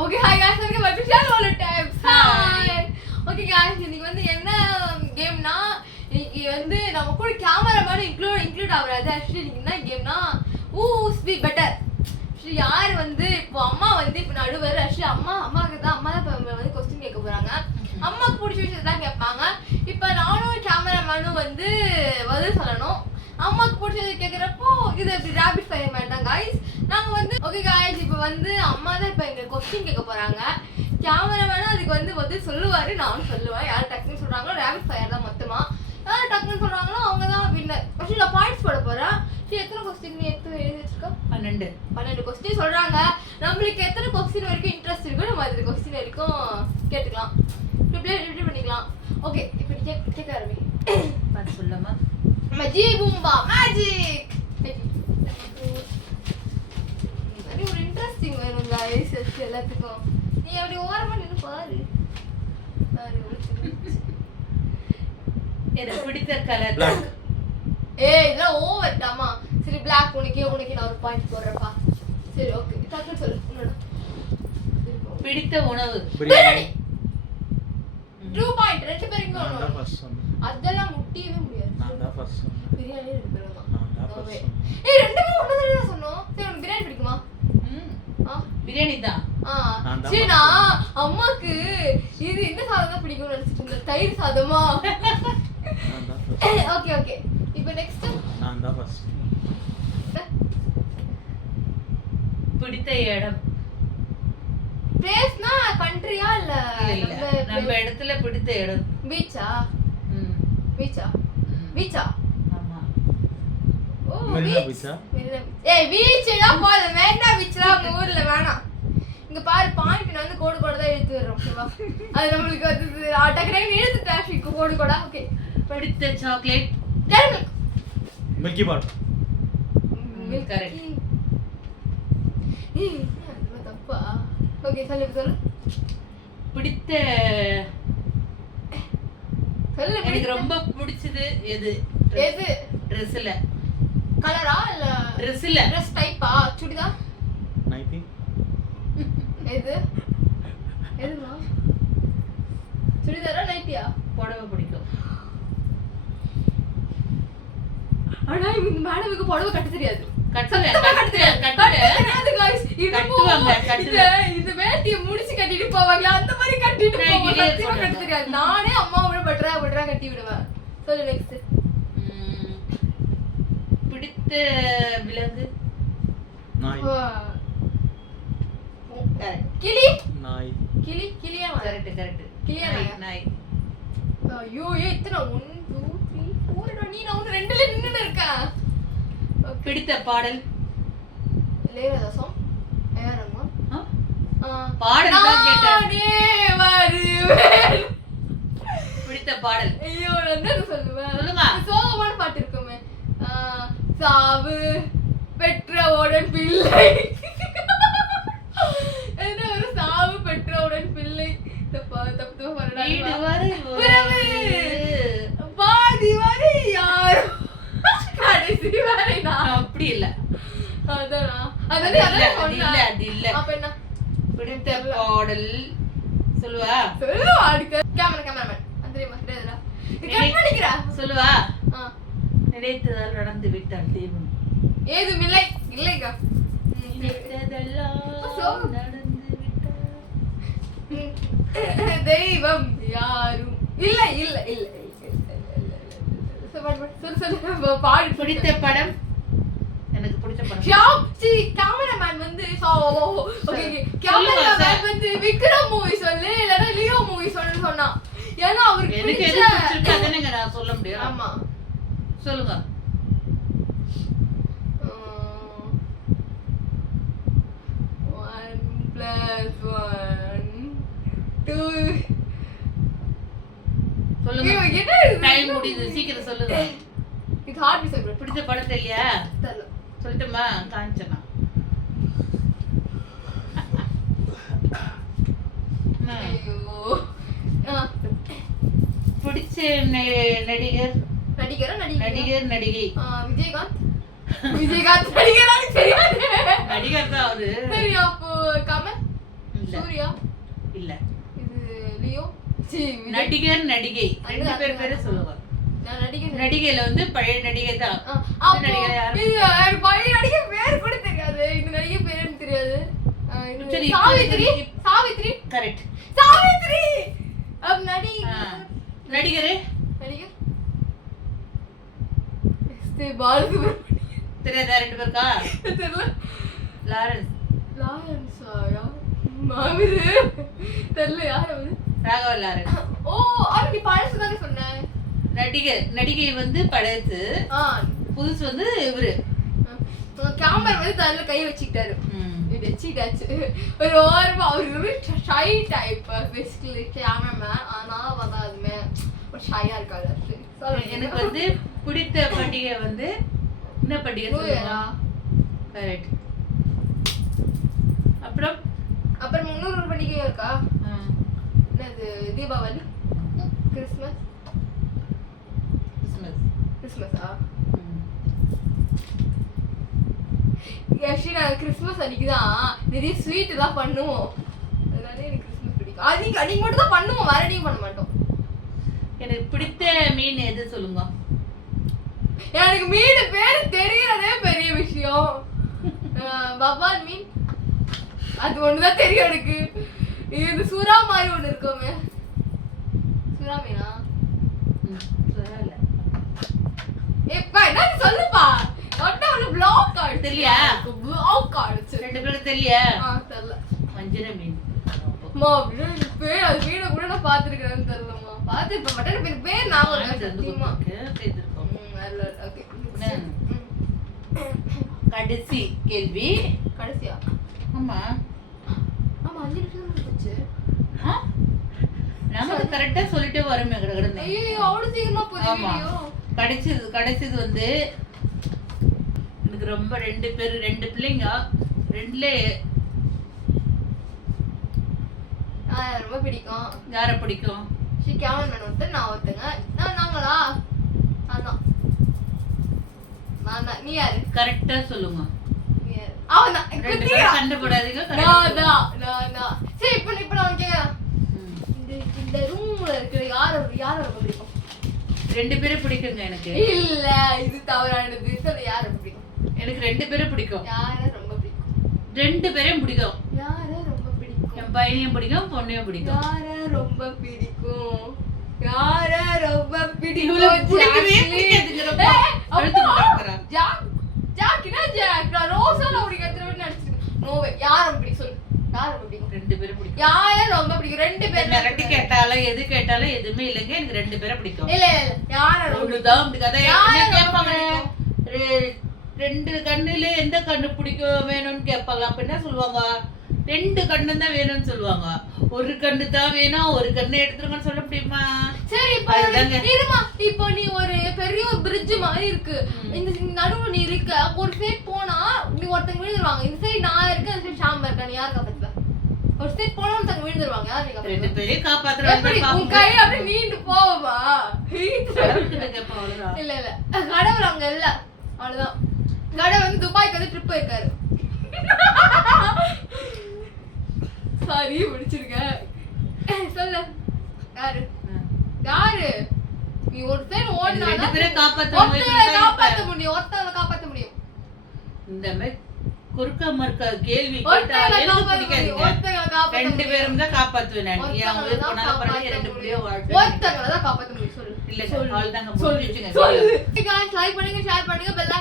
Okay hi guys welcome back to shallow types hi okay guys இன்னைக்கு வந்து என்ன கேம்னா இன்னைக்கு வந்து நம்ம கூட கேமராமேன் இன்க்ளூட் ஆவறாது एक्चुअली என்ன கேம்னா ஊ ஸ்பீ பெட்டர் actually யார் வந்து இப்போ அம்மா வந்து இப்போ நடுவர் actually அம்மாக்கு தான் அம்மா தான் வந்து क्वेश्चन கேட்க போறாங்க அம்மாக்கு பிடிச்ச விஷயத்தை தான் கேட்பாங்க இப்போ நானும் கேமராமேனும் வந்து பதில் சொல்லணும் அம்மாக்கு பிடிச்சது கேக்குறப்போ இது ரேபிட் ஃபயர் மாதிரி தான் गाइस நாங்க வந்து ஓகே गाइस இப்போ வந்து அம்மா தான் இப்போ எங்க क्वेश्चन கேட்க போறாங்க கேமராமேன் அதுக்கு வந்து பதில் சொல்லுவாரு நானும் சொல்லுவேன் யார் டக்குன்னு சொல்றாங்களோ ரேபிட் ஃபயர் தான் மொத்தமா யார் டக்குன்னு சொல்றாங்களோ அவங்க தான் வின்னர் actually நான் பாயிண்ட்ஸ் போட போறேன் சரி எத்தனை क्वेश्चन நீ எழுதி வச்சிருக்க 12 क्वेश्चन சொல்றாங்க நமக்கு எத்தனை क्वेश्चन வரைக்கும் இன்ட்ரஸ்ட் இருக்கோ நம்ம அந்த क्वेश्चन வரைக்கும் கேட்கலாம் ரிப்ளை பண்ணிக்கலாம் ஓகே இப்போ நீ கேட்க ஆரம்பி பாத்து சொல்லமா Magic Boomba Magic அது ஒரு இன்ட்ரஸ்டிங் வேணும் गाइस எல்லாத்துக்கும் நீ அப்படி ஓரமா நின்னு பாரு எனக்கு பிடித்த கலர் ஏய் இதெல்லாம் ஓவர் டாமா சரி Black உனக்கு நான் ஒரு பாயிண்ட் போடுறேன்ப்பா சரி ஓகே டக்கு சொல்லு உன்னோட பிடித்த உணவு பிரியாணி 2 பாயிண்ட் ரெண்டு பேருக்கு ஒன்னு அதெல்லாம் முட்டியவே முடியாது நான் தான் ஃபர்ஸ்ட் சொன்னேன் பிரியாணி ரெண்டு பேரும் தான் நான் தான் ஃபர்ஸ்ட் சொன்னேன் ஏய் ரெண்டு பேரும் ஒண்ணு தான் சொன்னோம் சரி உனக்கு பிரியாணி பிடிக்குமா பிரியாணி தான் சரி நான் அம்மாக்கு இது இந்த சாதம் தான் பிடிக்கும்னு நினைச்சிட்டு இருந்தேன் தயிர் சாதமா நான் தான் ஃபர்ஸ்ட் ஓகே ஓகே இப்போ நெக்ஸ்ட் நான் தான் ஃபர்ஸ்ட் பிடித்த இடம் பிளேஸ்னா கண்ட்ரியா இல்ல நம்ம இடத்துல பிடித்த இடம் பீச்சா பீச்சா ஆமா ஓ மெரினா பீச்சா ஏய் பீச்னா போல மெரினா பீச்ல நம்ம ஊர்ல வேணாம் இங்க பாரு பாயிண்ட் நான் வந்து கோடு கோடு தான் எழுதி வரோம் ஓகேவா அது நமக்கு வந்து டக்கரே எழுத்து டிராஃபிக் கோடு கோடா ஓகே பிடித்த சாக்லேட் டேரி மில்கி பார் மில்க் கரெக்ட் ஏய் அது தப்பா ஓகே சொல்லு பிடித்த சொல்லு எனக்கு ரொம்ப பிடிச்சது எது Dressல கலரா இல்ல Dress டைப்பா சுடிதார் நைட்டி எதுமா சுடிதாரா நைட்டியா புடவை பிடிக்கும் ஆனா இந்த மேடமுக்கு புடவை கட்ட தெரியாது இந்த வேட்டியை முடிச்சு கட்டிட்டு போவாங்க அந்த மாதிரி கட்டிட்டு போவாங்க கட்ட தெரியாது நானே அம்மாவோட பட்டரா கட்டி விடுவேன் சொல்லு நெக்ஸ்ட் பிடித்த விலங்கு நாய் கிளி நாய் கிளியா கரெக்ட் கிளியா நாய் ஐயோ இத்தனை 1 2 3 4 நீ நான் ரெண்டுல நின்னு இருக்கா பிடித்த பாடல் லேவதாசம் ஏரமா பாடல் தான் கேட்டேன் வருவேன் பிடித்த பாடல் ஐயோ நான் என்ன சொல்லுவேன் சொல்லுங்க சோகமான பாட்டு இருக்குமே சாவு பெற்றவுடன் பிள்ளை என்ன ஒரு சாவு பெற்றவுடன் பிள்ளை தப்பு வரடா வீடு வரை பாதி வரை யாரும் கடைசி வரை நான் அப்படி இல்ல அதானா அது இல்ல அப்ப என்ன பிடித்த பாடல் சொல்லுவா அடுக்க கேமராமேன் தெரியுமா கட் பண்ணிக்கிறா சொல்லுவா நினைத்ததால் நடந்து விட்டால் தெய்வம் ஏதும் இல்லைக்கா நினைத்ததெல்லாம் நடந்து விட்டால் தெய்வம் யாரும் இல்ல சொல்லு பாடு பிடித்த படம் எனக்கு பிடிச்ச படம் ஷாம் கேமராமேன் வந்து ஓகே கேமராமேன் வந்து விக்ரம் மூவி சொல்லு இல்லனா லியோ மூவி சொல்லுன்னு சொன்னா ஏன்னா அவருக்கு எனக்கு எது பிடிச்சிருக்கோ அதனங்க நான் சொல்ல முடியும் ஆமா சொல்லுங்க 1 + 1 2 சொல்லுங்க என்ன டைம் முடியுது சீக்கிரம் சொல்லுங்க இது ஹார்ட் சொல்ற பிடிச்ச படம் தெரியல தெரியல சொல்லட்டுமா காஞ்சனா ஐயோ பிடிச்ச நடிகர் நடிகை விஜயகாந்த் நடிகர் தெரியாது நடிகர் தான் அவரு சரி அப்போ கமல் இல்ல. சூர்யா இல்ல. இது லியோ விஜய். நடிகர் நடிகை ரெண்டு பேரு சொல்லுங்க. நான் நடிகர் நடிகையில வந்து பழைய நடிகை தான். அப்போ நடிகை யாரு? இது எனக்கு பழைய நடிகை பேர் கூட தெரியாது. இந்த நடிகை பேர் எனக்கு தெரியாது. இது சரி, சாவித்ரி. சாவித்ரி கரெக்ட். சாவித்ரி நடிகரே நடிகர் பாலசுப்ரமணியன். தெரியாதா ரெண்டு பேருக்கா? தெரியல. லாரன்ஸ். லாரன்ஸா? மாமிரு தெரியல யார் அவரு? ராகவ லாரன்ஸ். ஓ அவரு நீ பழசு தானே சொன்ன. நடிகை வந்து பழசு, புதுசு வந்து இவரு. கேமரா வந்து தலையில கை வச்சுக்கிட்டாரு. இது வச்சுக்கிட்டாச்சு. ஒரு ஓரமா அவரு ஷை டைப் பேசிக்கலி கேமராமேன். ஆனால் வந்தாலுமே ஒரு ஷையா இருக்காது. எனக்கு வந்து பிடித்த பண்டிகை வந்து என்ன பண்டிகை சொல்லுங்க? கரெக்ட். அப்புறம் அப்புறம் இன்னொரு பண்டிகையும் இருக்கா? என்னது? தீபாவளி, கிறிஸ்மஸ். கிறிஸ்மஸா? ஆக்சுவலி நாங்கள் கிறிஸ்மஸ் அன்னைக்கு தான் நிறைய ஸ்வீட் எல்லாம் பண்ணுவோம். அதனால எனக்கு கிறிஸ்மஸ் பிடிக்கும். அன்னைக்கு மட்டும் தான் பண்ணுவோம், வேற அன்னைக்கு பண்ண மாட்டோம். எனக்கு பிடித்த மீன் எது சொல்லுங்க? எனக்கு மீன் பேரு தெரியறதே பெரிய விஷயம். வவ்வால் மீன், அது ஒண்ணுதான் தெரியும் எனக்கு. இது சுறா மாதிரி ஒண்ணு இருக்குமே, சுறா மீனா? எப்பா என்ன சொல்லுப்பா. பிளாக் கார்டு தெரியலையா? பிளாக் கார்டு ரெண்டு பேரும் தெரியலையா? தெரியல. வஞ்சிர மீன். பேர் அது மீனை கூட நான் பாத்துருக்கேன்னு தெரியலமா. பாத்துருப்பேன் மட்டும் பேர் ஞாபகம் சத்தியமா. கடைசி கேள்வி. கடைசியா? ஆமா ஆமா 5 நிமிஷம் போச்சு. நம்ம கரெக்டா சொல்லிட்டே வரமே கடகடன்னு. ஐயோ அவ்வளவு சீக்கிரமா போகுது வீடியோ. கடைசிது வந்து எனக்கு ரொம்ப ரெண்டு பிள்ளைங்க, ரெண்டுல ரொம்ப பிடிக்கும். யார பிடிக்கும்? கேமராமேன் ஒருத்தர், நான் ஒருத்தங்க. நாங்களா? நான் தான். நீ யாரு? கரெக்டா சொல்லுங்க. அவன் தான். ரெண்டு பேரும் சண்டை போடாதீங்க. நான் சரி இப்ப நான் கேக்குறேன். இந்த ரூம்ல இருக்கிற யார ரொம்ப பிடிக்கும்? ரெண்டு பேரும் பிடிக்குங்க எனக்கு. இல்ல இது தவறானது. சொல்ல யார பிடிக்கும்? எனக்கு ரெண்டு பேரும் பிடிக்கும். யார ரொம்ப பிடிக்கும்? ரெண்டு பேரையும் பிடிக்கும். யார ரொம்ப பிடிக்கும்? என் பையனையும் பிடிக்கும், பொண்ணையும் பிடிக்கும். யார ரொம்ப பிடிக்கும்? யார ரொம்ப பிடிக்கும்? பிடிக்கவே பிடிக்காதுங்க. ரொம்ப அழுத்து பார்க்கறேன். ஜாக்கினா ஜாக். நான் ரோசால உனக்கு எத்தனை வாட்டி நடிச்சிருக்கேன். நோவே. யார பிடிக்கும் சொல்லு. யார பிடிக்கும்? ரெண்டு பேரும் பிடிக்கும். யார ரொம்ப பிடிக்கும்? ரெண்டு பேர். மிரட்டி கேட்டாலும் எது கேட்டாலும் எதுவுமே இல்லைங்க. எனக்கு ரெண்டு பேரும் பிடிக்கும். இல்ல யார ரொம்ப ஒண்ணுதான் பிடிக்காத. என்ன கேட்பாங்க? ரெண்டு கண்ணுல எந்த கண்ணு பிடிக்கும் வேணும்னு கேட்பாங்க. அப்ப என்ன சொல்லுவாங்க? ரெண்டு கண்ணு தான் வேணும்னு சொல்லுவாங்க. ஒரு கண்ணு தான் வேணும், ஒரு கண்ணு எடுத்துருங்கன்னு சொல்ல முடியுமா? சரி இருமா. இப்போ நீ ஒரு பெரிய பிரிட்ஜ் மாதிரி இருக்கு. இந்த நடுவுல நீ இருக்க. ஒரு சைடு போனா நீ ஒருத்தங்க விழுந்துருவாங்க. இந்த சைடு நான் இருக்கேன், அந்த சைடு ஷாம் இருக்கா. நீ யார் காப்பாத்துவ? ஒரு சைடு போனா ஒருத்தங்க விழுந்துருவாங்க. யார் நீ காப்பாத்துவ? ரெண்டு பேரையும் காப்பாத்துறாங்க. உன் கை அப்படியே நீண்டு போவா? கேட்பாங்க. இல்ல கடவுள் அங்க இல்ல, அவ்வளவுதான். கடவுள் வந்து துபாய்க்கு வந்து ட்ரிப் போயிருக்காரு. சாரி முடிச்சிருக்க. சொல்லு யாரு? நீ ஒரு சைடு ஓடுனா ரெண்டு பேரும் காப்பாத்த முடியும். இந்த மாதிரி குறுக்க மறுக்க கேள்வி கேட்டாலே பிடிக்காதுங்க. ரெண்டு பேரும் தான் காப்பாத்துவேன் நான். அவங்க போனாலும் பரவாயில்லை, ரெண்டு பேரும் ஒருத்தங்கள தான் காப்பாத்த முடியும். சொல்லு. இல்ல அவ்வளவுதாங்க. சொல்லு. லைக் பண்ணுங்க, ஷேர் பண்ணுங்க, பெல்